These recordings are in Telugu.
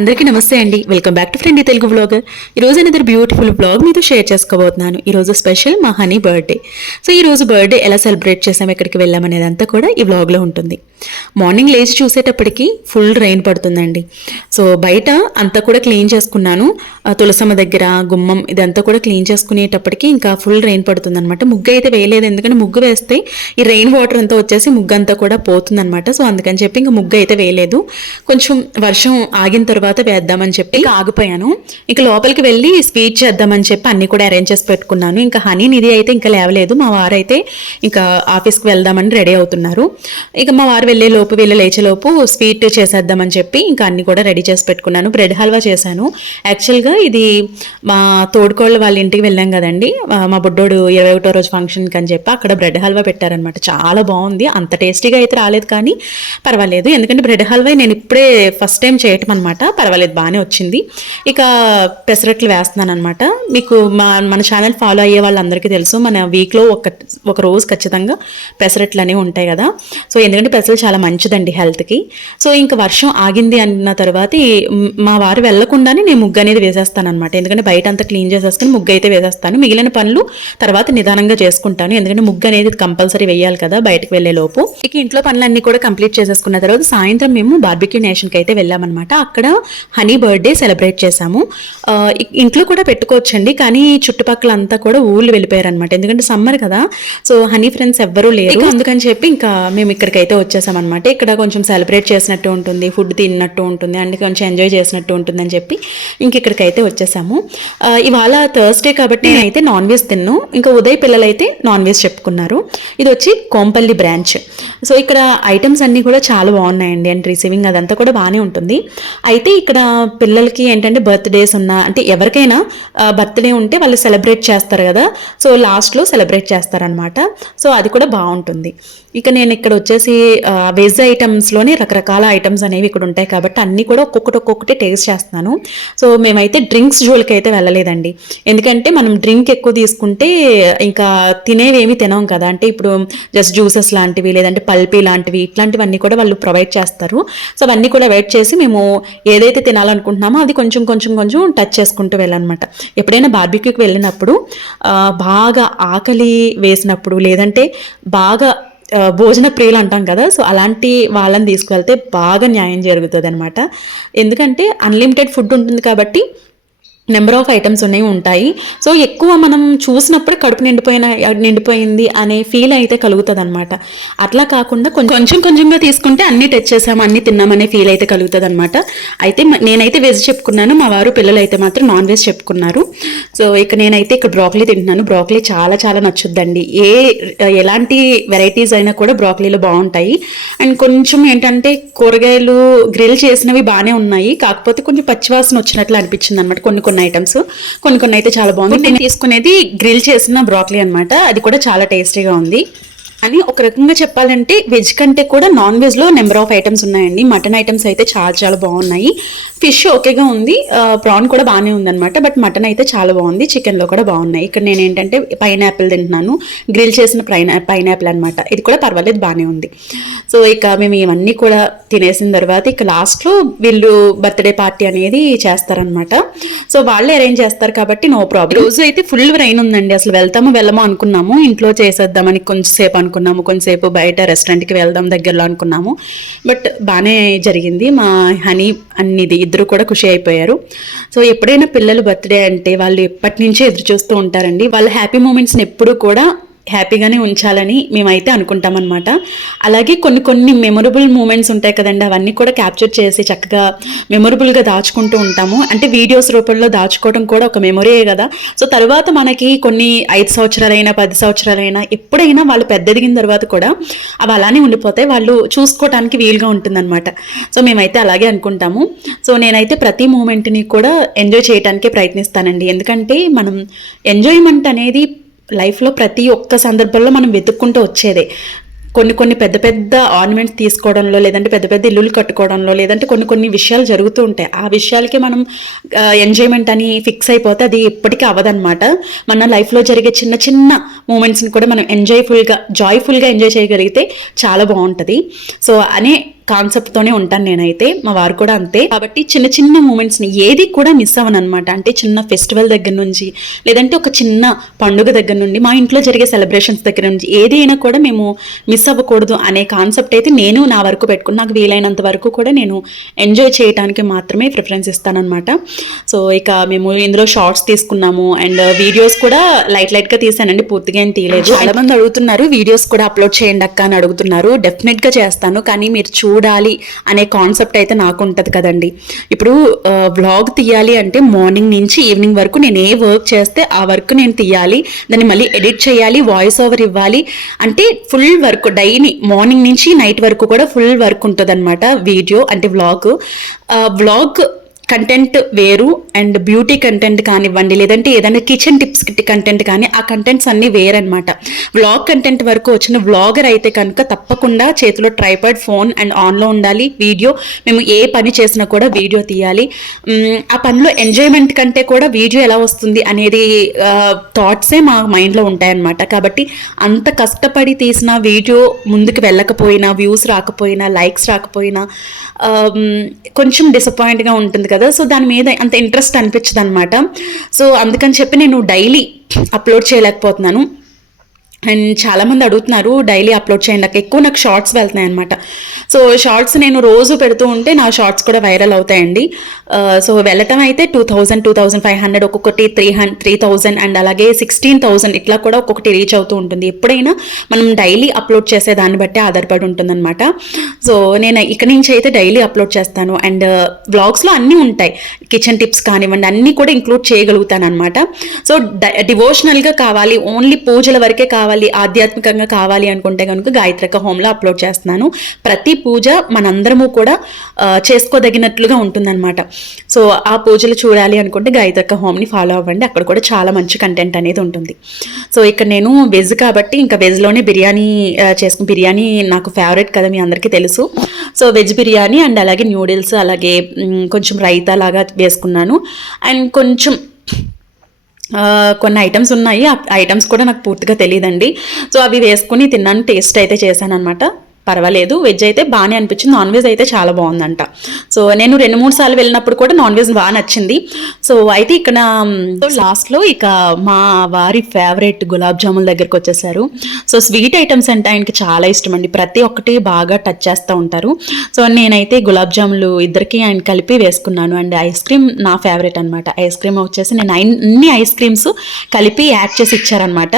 అందరికీ నమస్తే అండి. Welcome back to friend Telugu vlogger. ఈరోజు అనేది బ్యూటిఫుల్ వ్లాగ్ మీతో షేర్ చేసుకోబోతున్నాను. ఈరోజు స్పెషల్ మా హనీ బర్త్డే. సో ఈరోజు బర్త్డే ఎలా సెలబ్రేట్ చేసాం, ఎక్కడికి వెళ్ళామనేది అంతా కూడా ఈ వ్లాగ్లో ఉంటుంది. మార్నింగ్ లేచి చూసేటప్పటికి ఫుల్ రెయిన్ పడుతుందండి. సో బయట అంతా కూడా క్లీన్ చేసుకున్నాను. తులసమ్మ దగ్గర గుమ్మం ఇదంతా కూడా క్లీన్ చేసుకునేటప్పటికి ఇంకా ఫుల్ రెయిన్ పడుతుందన్నమాట. ముగ్గు అయితే వేయలేదు, ఎందుకంటే ముగ్గు వేస్తే ఈ రెయిన్ వాటర్ అంతా వచ్చేసి ముగ్గు అంతా కూడా పోతుందన్నమాట. సో అందుకని చెప్పి ఇంకా ముగ్గు అయితే వేయలేదు. కొంచెం వర్షం ఆగిన తర్వాత వేద్దామని చెప్పి ఆగిపోయాను. ఇంకా లోపలికి వెళ్ళి స్వీట్ చేద్దామని చెప్పి అన్ని కూడా అరేంజ్ చేసి పెట్టుకున్నాను. ఇంకా హనీ నిధి అయితే ఇంకా లేవలేదు. మా వారు అయితే ఇంకా ఆఫీస్కి వెళ్దామని రెడీ అవుతున్నారు. ఇక మా వారు వీళ్ళు లేచేలోపు స్వీట్ చేసేద్దామని చెప్పి ఇంకా అన్ని కూడా రెడీ చేసి పెట్టుకున్నాను. బ్రెడ్ హల్వా చేశాను. యాక్చువల్గా ఇది మా తోడుకోళ్ళ వాళ్ళ ఇంటికి వెళ్ళాం కదండి, మా బుడ్డోడు 21వ రోజు ఫంక్షన్కి అని చెప్పి అక్కడ బ్రెడ్ హల్వా పెట్టారనమాట. చాలా బాగుంది. అంత టేస్టీగా అయితే రాలేదు కానీ పర్వాలేదు, ఎందుకంటే బ్రెడ్ హల్వా నేను ఇప్పుడే ఫస్ట్ టైం చేయటం అనమాట. పర్వాలేదు, బాగానే వచ్చింది. ఇక పెసరట్లు వేస్తున్నాను అనమాట. మీకు మన ఛానల్ ఫాలో అయ్యే వాళ్ళందరికీ తెలుసు, మన వీక్లో ఒక రోజు ఖచ్చితంగా పెసరట్లు అనేవి ఉంటాయి కదా. సో ఎందుకంటే పెసరట్లు చాలా మంచిదండి హెల్త్కి. సో ఇంకా వర్షం ఆగింది అన్న తర్వాత మా వారు వెళ్లకుండానే నేను ముగ్గు అనేది వేసేస్తాను అనమాట. ఎందుకంటే బయట అంతా క్లీన్ చేసేసుకుని ముగ్గు అయితే వేసేస్తాను. మిగిలిన పనులు తర్వాత నిదానంగా చేసుకుంటాను, ఎందుకంటే ముగ్గు అనేది కంపల్సరీ వేయాలి కదా బయటకు వెళ్లే లోపు. ఇక ఇంట్లో పనులన్నీ కూడా కంప్లీట్ చేసేసుకున్న తర్వాత సాయంత్రం మేము బార్బిక్యూ నేషన్కి అయితే వెళ్ళామన్నమాట. అక్కడ హనీ బర్త్డే సెలబ్రేట్ చేశాము. ఇంట్లో కూడా పెట్టుకోవచ్చండి, కానీ చుట్టుపక్కల అంతా కూడా ఊళ్ళు వెళ్ళిపోయారు అనమాట. ఎందుకంటే సమ్మర్ కదా, సో హనీ ఫ్రెండ్స్ ఎవ్వరూ లేరు. అందుకని చెప్పి ఇంకా మేము ఇక్కడికైతే వచ్చేసామన్నమాట. ఇక్కడ కొంచెం సెలబ్రేట్ చేసినట్టు ఉంటుంది, ఫుడ్ తిన్నట్టు ఉంటుంది, అండ్ కొంచెం ఎంజాయ్ చేసినట్టు ఉంటుంది అని చెప్పి ఇంక ఇక్కడికైతే వచ్చేసాము. ఇవాళ థర్స్డే కాబట్టి నేనైతే నాన్ వెజ్ తిన్ను. ఇంకా ఉదయ్ పిల్లలైతే నాన్ వెజ్ చెప్పుకున్నారు. ఇది వచ్చి కోంపల్లి బ్రాంచ్. సో ఇక్కడ ఐటమ్స్ అన్నీ కూడా చాలా బాగున్నాయండి, అండ్ రిసీవింగ్ అదంతా కూడా బాగానే ఉంటుంది. అయితే ఇక్కడ పిల్లలకి ఏంటంటే బర్త్డేస్ ఉన్నా, అంటే ఎవరికైనా బర్త్డే ఉంటే వాళ్ళు సెలబ్రేట్ చేస్తారు కదా, సో లాస్ట్లో సెలబ్రేట్ చేస్తారనమాట. సో అది కూడా బాగుంటుంది. ఇక నేను ఇక్కడ వచ్చేసి వెజ్ ఐటమ్స్లోనే రకరకాల ఐటమ్స్ అనేవి ఇక్కడ ఉంటాయి కాబట్టి అన్నీ కూడా ఒక్కొక్కటి టేస్ట్ చేస్తున్నాను. సో మేమైతే డ్రింక్స్ జోలికి అయితే వెళ్ళలేదండి, ఎందుకంటే మనం డ్రింక్ ఎక్కువ తీసుకుంటే ఇంకా తినేవేమి తినాం కదా. అంటే ఇప్పుడు జస్ట్ జ్యూసెస్ లాంటివి, లేదంటే పల్పీ లాంటివి, ఇట్లాంటివన్నీ కూడా వాళ్ళు ప్రొవైడ్ చేస్తారు. సో అవన్నీ కూడా వెయిట్ చేసి మేము ఏదైతే తినాలనుకుంటున్నామో అది కొంచెం టచ్ చేసుకుంటూ వెళ్ళాలన్నమాట. ఎప్పుడైనా బార్బిక్యూకి వెళ్ళినప్పుడు బాగా ఆకలి వేసినప్పుడు, లేదంటే బాగా భోజన ప్రియులు అంటాం కదా, సో అలాంటి వాళ్ళని తీసుకువెళ్తే బాగా న్యాయం జరుగుతుంది అనమాట. ఎందుకంటే అన్లిమిటెడ్ ఫుడ్ ఉంటుంది కాబట్టి నెంబర్ ఆఫ్ ఐటమ్స్ ఉంటాయి. సో ఎక్కువ మనం చూసినప్పుడు కడుపు నిండిపోయింది అనే ఫీల్ అయితే కలుగుతుంది అనమాట. అట్లా కాకుండా కొంచెంగా తీసుకుంటే అన్ని టచ్ చేసాము, అన్ని తిన్నామనే ఫీల్ అయితే కలుగుతుంది అనమాట. అయితే నేనైతే వెజ్ చెప్పుకున్నాను, మా వారు పిల్లలు అయితే మాత్రం నాన్ వెజ్ చెప్పుకున్నారు. సో ఇక నేనైతే ఇక్కడ బ్రోకలీ తింటున్నాను. బ్రోకలీ చాలా చాలా నచ్చుద్దండి. ఎలాంటి వెరైటీస్ అయినా కూడా బ్రోకలీలో బాగుంటాయి. అండ్ కొంచెం ఏంటంటే కూరగాయలు గ్రిల్ చేసినవి బాగానే ఉన్నాయి, కాకపోతే కొంచెం పచ్చివాసన వచ్చినట్లు అనిపించింది అనమాట. కొన్ని ఐటమ్స్ కొన్ని అయితే చాలా బాగుంది. నేను తీసుకునేది గ్రిల్ చేసిన బ్రోకలీ అనమాట. అది కూడా చాలా టేస్టీగా ఉంది. అని ఒక రకంగా చెప్పాలంటే వెజ్ కంటే కూడా నాన్ వెజ్లో నెంబర్ ఆఫ్ ఐటమ్స్ ఉన్నాయండి. మటన్ ఐటమ్స్ అయితే చాలా చాలా బాగున్నాయి. ఫిష్ ఓకేగా ఉంది, ప్రాన్ కూడా బాగానే ఉందన్నమాట. బట్ మటన్ అయితే చాలా బాగుంది, చికెన్లో కూడా బాగున్నాయి. ఇక్కడ నేను ఏంటంటే పైనాపిల్ తింటున్నాను, గ్రిల్ చేసిన పైనాపిల్ అనమాట. ఇది కూడా పర్వాలేదు, బాగానే ఉంది. సో ఇక మేము ఇవన్నీ కూడా తినేసిన తర్వాత ఇక లాస్ట్లో వీళ్ళు బర్త్డే పార్టీ అనేది చేస్తారనమాట. సో వాళ్ళే అరేంజ్ చేస్తారు కాబట్టి నో ప్రాబ్లం. రోజు అయితే ఫుల్ రైన్ ఉందండి, అసలు వెళ్ళమో అనుకున్నాము, ఇంట్లో చేసేద్దామని కొంచెంసేపు బయట రెస్టారెంట్కి వెళ్దాం దగ్గరలో అనుకున్నాము. బట్ బాగానే జరిగింది. మా హనీ అన్నిది ఇద్దరు కూడా ఖుషి అయిపోయారు. సో ఎప్పుడైనా పిల్లలు బర్త్డే అంటే వాళ్ళు ఎప్పటి నుంచే ఎదురు చూస్తూ ఉంటారండి. వాళ్ళ హ్యాపీ మూమెంట్స్ని ఎప్పుడూ కూడా హ్యాపీగానే ఉంచాలని మేమైతే అనుకుంటామన్నమాట. అలాగే కొన్ని మెమొరబుల్ మూమెంట్స్ ఉంటాయి కదండి, అవన్నీ కూడా క్యాప్చర్ చేసి చక్కగా మెమొరబుల్గా దాచుకుంటూ ఉంటాము. అంటే వీడియోస్ రూపంలో దాచుకోవడం కూడా ఒక మెమొరీయే కదా. సో తర్వాత మనకి కొన్ని 5 సంవత్సరాలైనా 10 సంవత్సరాలైనా ఎప్పుడైనా వాళ్ళు పెద్ద ఎదిగిన తర్వాత కూడా అవి అలానే ఉండిపోతాయి, వాళ్ళు చూసుకోవడానికి వీలుగా ఉంటుందన్నమాట. సో మేమైతే అలాగే అనుకుంటాము. సో నేనైతే ప్రతి మూమెంట్ని కూడా ఎంజాయ్ చేయడానికే ప్రయత్నిస్తానండి. ఎందుకంటే మనం ఎంజాయ్మెంట్ అనేది లైఫ్లో ప్రతి ఒక్క సందర్భంలో మనం వెతుక్కుంటూ వచ్చేదే. కొన్ని పెద్ద ఆర్నమెంట్స్ తీసుకోవడంలో, లేదంటే పెద్ద ఇల్లులు కట్టుకోవడంలో, లేదంటే కొన్ని విషయాలు జరుగుతూ ఉంటాయి. ఆ విషయాలకి మనం ఎంజాయ్మెంట్ అని ఫిక్స్ అయిపోతే అది ఎప్పటికీ అవ్వదన్నమాట. మన లైఫ్లో జరిగే చిన్న మూమెంట్స్ని కూడా మనం జాయ్ఫుల్గా ఎంజాయ్ చేయగలిగితే చాలా బాగుంటుంది. సో కాన్సెప్ట్తోనే ఉంటాను నేనైతే, మా వారు కూడా అంతే. కాబట్టి చిన్న చిన్న మూమెంట్స్ని ఏది కూడా మిస్ అవ్వను అనమాట. అంటే చిన్న ఫెస్టివల్ దగ్గర నుంచి, లేదంటే ఒక చిన్న పండుగ దగ్గర నుండి, మా ఇంట్లో జరిగే సెలబ్రేషన్స్ దగ్గర నుంచి ఏదైనా కూడా మేము మిస్ అవ్వకూడదు అనే కాన్సెప్ట్ అయితే నేను నా వరకు పెట్టుకుని, నాకు వీలైనంత వరకు కూడా నేను ఎంజాయ్ చేయడానికి మాత్రమే ప్రిఫరెన్స్ ఇస్తానన్నమాట. సో ఇక మేము ఇందులో షార్ట్స్ తీసుకున్నాము అండ్ వీడియోస్ కూడా లైట్గా తీసానండి, పూర్తిగా ఏం తీయలేదు. చాలా మంది అడుగుతున్నారు వీడియోస్ కూడా అప్లోడ్ చేయండి అక్క అని అడుగుతున్నారు. డెఫినెట్గా చేస్తాను, కానీ మీరు చూడాలి అనే కాన్సెప్ట్ అయితే నాకు ఉంటుంది కదండి. ఇప్పుడు వ్లాగ్ తీయాలి అంటే మార్నింగ్ నుంచి ఈవినింగ్ వరకు నేను ఏ వర్క్ చేస్తే ఆ వర్క్ నేను తీయాలి, దాన్ని మళ్ళీ ఎడిట్ చేయాలి, వాయిస్ ఓవర్ ఇవ్వాలి. అంటే ఫుల్ వర్క్ డైలీ మార్నింగ్ నుంచి నైట్ వరకు కూడా ఫుల్ వర్క్ ఉంటుంది అనమాట. వీడియో అంటే వ్లాగ్ కంటెంట్ వేరు అండ్ బ్యూటీ కంటెంట్ కానివ్వండి, లేదంటే ఏదైనా కిచెన్ టిప్స్ కంటెంట్ కానీ, ఆ కంటెంట్స్ అన్నీ వేరనమాట. వ్లాగ్ కంటెంట్ వరకు వచ్చిన వ్లాగర్ అయితే కనుక తప్పకుండా చేతిలో ట్రైపాడ్, ఫోన్ అండ్ ఆన్లో ఉండాలి. వీడియో మేము ఏ పని చేసినా కూడా వీడియో తీయాలి. ఆ పనిలో ఎంజాయ్మెంట్ కంటే కూడా వీడియో ఎలా వస్తుంది అనేది థాట్సే మా మైండ్లో ఉంటాయన్నమాట. కాబట్టి అంత కష్టపడి తీసిన వీడియో ముందుకు వెళ్ళకపోయినా, వ్యూస్ రాకపోయినా, లైక్స్ రాకపోయినా కొంచెం డిసప్పాయింట్గా ఉంటుంది కదా. సో దాని మీద అంత ఇంట్రెస్ట్ అనిపించదు అనమాట. సో అందుకని చెప్పి నేను డైలీ అప్లోడ్ చేయలేకపోతున్నాను. అండ్ చాలామంది అడుగుతున్నారు డైలీ అప్లోడ్ చేయండి నాకు. ఎక్కువ నాకు షార్ట్స్ వెళ్తున్నాయి అనమాట. సో షార్ట్స్ నేను రోజు పెడుతూ ఉంటే నా షార్ట్స్ కూడా వైరల్ అవుతాయండి. సో వెళ్ళటం అయితే 2000, 2500, ఒక్కొక్కటి 3000 అండ్ అలాగే 16,000 ఇట్లా కూడా ఒక్కొక్కటి రీచ్ అవుతూ ఉంటుంది. ఎప్పుడైనా మనం డైలీ అప్లోడ్ చేసే దాన్ని బట్టి ఆధారపడి ఉంటుంది అనమాట. సో నేను ఇక నుంచి అయితే డైలీ అప్లోడ్ చేస్తాను. అండ్ వ్లాగ్స్లో అన్నీ ఉంటాయి, కిచెన్ టిప్స్ కానివ్వండి అన్నీ కూడా ఇంక్లూడ్ చేయగలుగుతాను అనమాట. సో డివోషనల్గా కావాలి, ఓన్లీ పూజల వరకే కావాలి, ఆధ్యాత్మికంగా కావాలి అనుకుంటే కనుక గాయత్రక హోమ్లో అప్లోడ్ చేస్తున్నాను. ప్రతి పూజ మనందరము కూడా చేసుకోదగినట్లుగా ఉంటుందన్నమాట. సో ఆ పూజలు చూడాలి అనుకుంటే గాయత్రక హోమ్ని ఫాలో అవ్వండి, అక్కడ కూడా చాలా మంచి కంటెంట్ అనేది ఉంటుంది. సో ఇక్కడ నేను వెజ్ కాబట్టి ఇంకా వెజ్లోనే బిర్యానీ బిర్యానీ నాకు ఫేవరెట్ కదా, మీ అందరికీ తెలుసు. సో వెజ్ బిర్యానీ అండ్ అలాగే న్యూడిల్స్, అలాగే కొంచెం రైతా లాగా వేసుకున్నాను. అండ్ కొంచెం కొన్ని ఐటమ్స్ ఉన్నాయి, ఆ ఐటమ్స్ కూడా నాకు పూర్తిగా తెలియదండి. సో అవి వేసుకుని తిన్నాను, టేస్ట్ అయితే చేశాను అనమాట. పర్వాలేదు, వెజ్ అయితే బాగానే అనిపించింది, నాన్ వెజ్ అయితే చాలా బాగుందంట. సో నేను 2-3 సార్లు వెళ్ళినప్పుడు కూడా నాన్ వెజ్ బాగా నచ్చింది. సో అయితే ఇక్కడ లాస్ట్లో ఇక మా వారి ఫేవరెట్ గులాబ్ జాముల దగ్గరికి వచ్చేసారు. సో స్వీట్ ఐటమ్స్ అంటే ఆయనకి చాలా ఇష్టం అండి, ప్రతి ఒక్కటి బాగా టచ్ చేస్తూ ఉంటారు. సో నేనైతే గులాబ్ జాములు ఇద్దరికి ఆయన కలిపి వేసుకున్నాను. అండ్ ఐస్ క్రీమ్ నా ఫేవరెట్ అనమాట. ఐస్ క్రీమ్ వచ్చేసి నేను అన్ని ఐస్ క్రీమ్స్ కలిపి యాడ్ చేసి ఇచ్చారనమాట.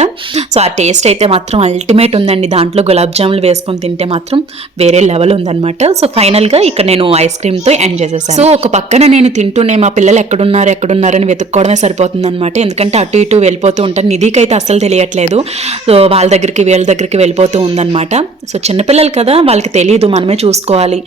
సో ఆ టేస్ట్ అయితే మాత్రం అల్టిమేట్ ఉందండి. దాంట్లో గులాబ్ జాములు వేసుకొని తింటే మాత్రం వేరే లెవెల్ ఉందన్నమాట. సో ఫైనల్గా ఇక్కడ నేను ఐస్ క్రీమ్తో ఎండ్ చేసేసాను. సో ఒక పక్కన నేను తింటూనే మా పిల్లలు ఎక్కడున్నారని వెతుక్కోవడమే సరిపోతుంది అనమాట. ఎందుకంటే అటు ఇటు వెళ్ళిపోతూ ఉంటాను, నిధికైతే అస్సలు తెలియట్లేదు. సో వాళ్ళ దగ్గరికి వీళ్ళ దగ్గరికి వెళ్ళిపోతూ ఉందన్నమాట. సో చిన్నపిల్లలు కదా, వాళ్ళకి తెలియదు, మనమే చూసుకోవాలి.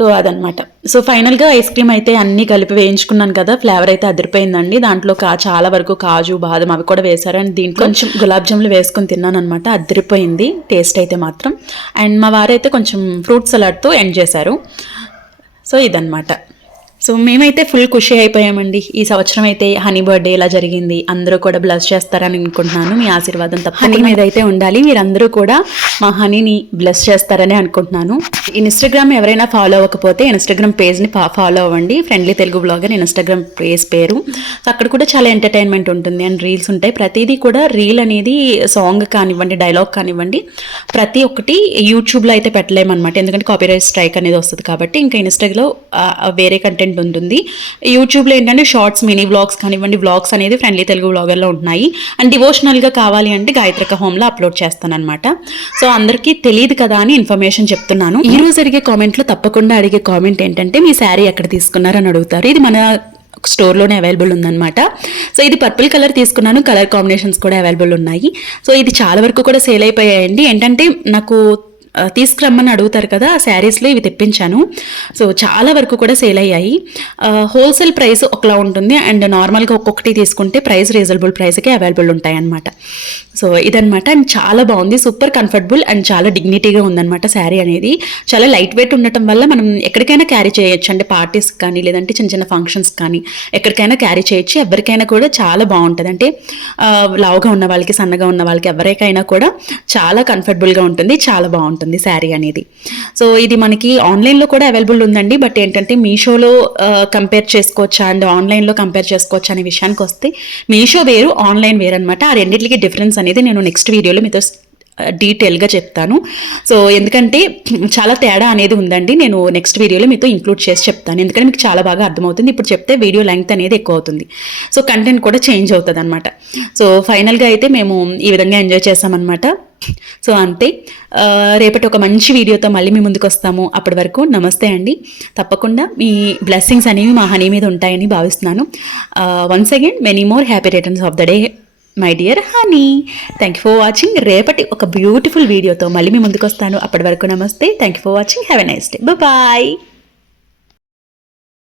సో అదనమాట. సో ఫైనల్గా ఐస్ క్రీమ్ అయితే అన్నీ కలిపి వేయించుకున్నాను కదా, ఫ్లేవర్ అయితే అదిరిపోయిందండి. దాంట్లో చాలా వరకు కాజు, బాదం అవి కూడా వేశారు. అండ్ దీంట్లో కొంచెం గులాబ్ జాములు వేసుకొని తిన్నాను అనమాట, అదిరిపోయింది టేస్ట్ అయితే మాత్రం. అండ్ మా వారైతే కొంచెం ఫ్రూట్ సలాడ్తో ఎండ్ చేశారు. సో ఇదన్నమాట. సో మేమైతే ఫుల్ ఖుషి అయిపోయామండి. ఈ సంవత్సరం అయితే హనీ బర్త్డే ఇలా జరిగింది, అందరూ కూడా బ్లెస్ చేస్తారని అనుకుంటున్నాను. మీ ఆశీర్వాదం తప్ప హనీ మీద అయితే ఉండాలి, మీరందరూ కూడా మా హనీని బ్లెస్ చేస్తారని అనుకుంటున్నాను. ఇన్స్టాగ్రామ్ ఎవరైనా ఫాలో అవ్వకపోతే ఇన్స్టాగ్రామ్ పేజ్ని ఫాలో అవ్వండి, friendly Telugu blogger Instagram page పేరు. సో అక్కడ కూడా చాలా ఎంటర్టైన్మెంట్ ఉంటుంది అండ్ రీల్స్ ఉంటాయి. ప్రతిదీ కూడా రీల్ అనేది సాంగ్ కానివ్వండి, డైలాగ్ కానివ్వండి, ప్రతి ఒక్కటి యూట్యూబ్లో అయితే పెట్టలేమన్నమాట, ఎందుకంటే కాపీరైట్ స్ట్రైక్ అనేది వస్తుంది. కాబట్టి ఇంకా ఇన్స్టాగ్రామ్లో వేరే కంటెంట్ ఉంటుంది. యూట్యూబ్లో ఏంటంటే షార్ట్స్, మినీ వ్లాగ్స్ కానివ్వండి, వ్లాగ్స్ అనేది ఫ్రెండ్లీ తెలుగు వ్లాగర్లో ఉంటున్నాయి. అండ్ డివోషనల్గా కావాలి అంటే గాయత్రక హోమ్లో అప్లోడ్ చేస్తాను అనమాట. సో అందరికీ తెలియదు కదా అని ఇన్ఫర్మేషన్ చెప్తున్నాను. ఈ రోజు జరిగే కామెంట్లో తప్పకుండా అడిగే కామెంట్ ఏంటంటే మీ శారీ ఎక్కడ తీసుకున్నారని అడుగుతారు. ఇది మన స్టోర్లోనే అవైలబుల్ ఉందన్నమాట. సో ఇది పర్పుల్ కలర్ తీసుకున్నాను, కలర్ కాంబినేషన్స్ కూడా అవైలబుల్ ఉన్నాయి. సో ఇది చాలా వరకు కూడా సేల్ అయిపోయాయండి. ఏంటంటే నాకు తీసుకురమ్మని అడుగుతారు కదా, ఆ శారీస్లో ఇవి తెప్పించాను. సో చాలా వరకు కూడా సేల్ అయ్యాయి. హోల్సేల్ ప్రైస్ ఒకలా ఉంటుంది అండ్ నార్మల్గా ఒక్కొక్కటి తీసుకుంటే ప్రైస్ రీజనబుల్ ప్రైస్కే అవైలబుల్ ఉంటాయి అన్నమాట. సో ఇదనమాట. అండ్ చాలా బాగుంది, సూపర్ కంఫర్టబుల్ అండ్ చాలా డిగ్నిటీగా ఉందన్నమాట శారీ అనేది. చాలా లైట్ వెయిట్ ఉండటం వల్ల మనం ఎక్కడికైనా క్యారీ చేయొచ్చు, అంటే పార్టీస్కి కానీ లేదంటే చిన్న చిన్న ఫంక్షన్స్ కానీ ఎక్కడికైనా క్యారీ చేయొచ్చు. ఎవరికైనా కూడా చాలా బాగుంటుంది, అంటే లావుగా ఉన్న వాళ్ళకి, సన్నగా ఉన్న వాళ్ళకి, ఎవరికైనా కూడా చాలా కంఫర్టబుల్గా ఉంటుంది, చాలా బాగుంటుంది. ఉంటుంది శారీ అనేది. సో ఇది మనకి ఆన్లైన్లో కూడా అవైలబుల్ ఉందండి. బట్ ఏంటంటే మీషోలో కంపేర్ చేసుకోవచ్చా అండ్ ఆన్లైన్లో కంపేర్ చేసుకోవచ్చా అనే విషయానికి వస్తే మీషో వేరు, ఆన్లైన్ వేరు అనమాట. ఆ రెండింటికి డిఫరెన్స్ అనేది నేను నెక్స్ట్ వీడియోలో మీతో డీటెయిల్గా చెప్తాను. సో ఎందుకంటే చాలా తేడా అనేది ఉందండి. నేను నెక్స్ట్ వీడియోలో మీతో ఇంక్లూడ్ చేసి చెప్తాను, ఎందుకంటే మీకు చాలా బాగా అర్థమవుతుంది. ఇప్పుడు చెప్తే వీడియో లెంగ్త్ అనేది ఎక్కువ అవుతుంది, సో కంటెంట్ కూడా చేంజ్ అవుతుంది అనమాట. సో ఫైనల్గా అయితే మేము ఈ విధంగా ఎంజాయ్ చేసామన్నమాట. సో అంతే, రేపటి ఒక మంచి వీడియోతో మళ్ళీ మీ ముందుకు వస్తాము. అప్పటి వరకు నమస్తే అండి. తప్పకుండా మీ బ్లెస్సింగ్స్ అనేవి మా హనీ మీద ఉంటాయని భావిస్తున్నాను. Once again many more happy returns of the day my dear honey. Thank you for watching. రేపటి ఒక బ్యూటిఫుల్ వీడియోతో మళ్ళీ మీ ముందుకు వస్తాను. అప్పటి వరకు నమస్తే. Thank you for watching. Have a nice day. Bye.